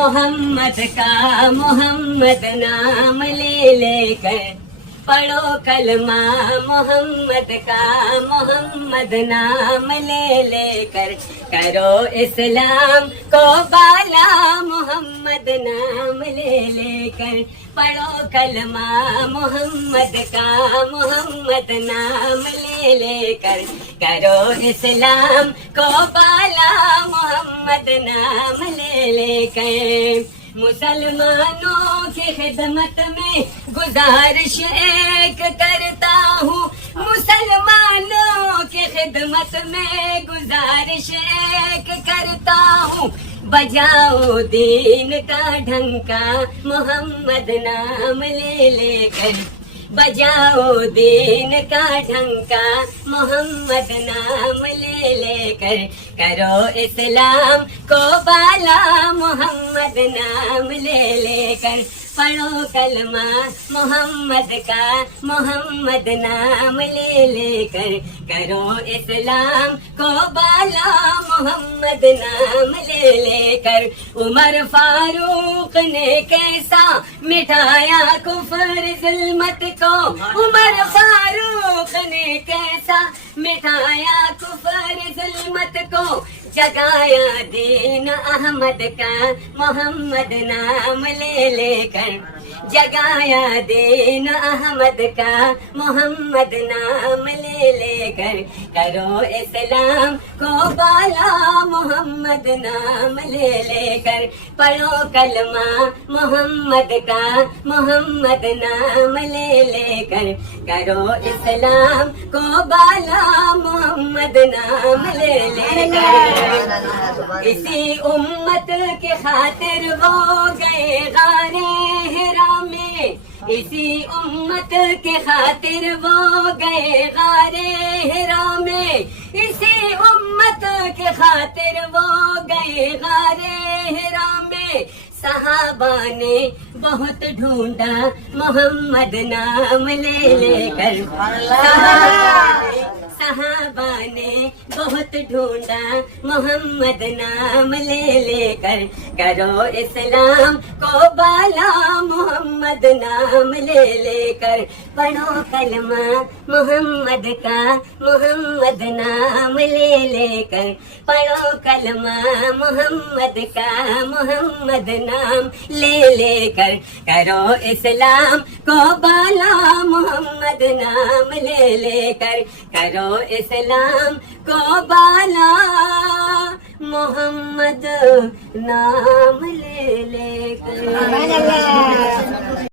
محمد کا محمد نام لے لے کر پڑھو کلمہ محمد کا محمد نام لے لے کر کرو اسلام کو بالا محمد نام لے لے کر پڑھو کلمہ محمد کا محمد نام لے لے کر کرو اسلام کو بالا محمد نام لے لے کر مسلمانوں کی خدمت میں گزارش ایک کرتا ہوں مسلمانوں کی خدمت میں گزارش ایک کرتا ہوں بجاؤ دین کا ڈھنکا محمد نام لے لے کر بجاؤ دین کا ڈھنکا محمد نام لے لے کر کرو اسلام کو بالا محمد نام لے لے کر پڑھو کلمہ محمد کا محمد نام لے لے کر کرو اسلام کو بالا محمد نام لے لے کر عمر فاروق نے کیسا مٹھایا کفر ظلمت کو عمر فاروق نے کیسا مٹھایا کفر ظلمت کو جگایا دین احمد کا محمد نام لے لے کر جگایا دین احمد کا محمد نام لے لے کر کرو اسلام کو بالا محمد نام لے لے کر پڑھو کلمہ محمد کا محمد نام لے لے کر کرو اسلام کو بالا محمد نام لے لے کر اسی امت کی خاطر وہ گئے غار ہرا میں اسی امت کے خاطر وہ گئے غار ہرا میں اسی امت کے خاطر وہ گئے غار ہرا میں صحابہ نے بہت ڈھونڈا محمد نام لے لے کر صحابہ نے بہت ڈھونڈا محمد نام لے لے کر کرو اسلام کو بالا محمد نام لے لے کر پڑھو کلمہ محمد کا محمد نام لے لے کر پڑھو کلمہ محمد کا محمد نام لے لے کر کرو اسلام کو بالا محمد نام لے لے کر کرو اسلام کو بالا محمد نام لے لے کر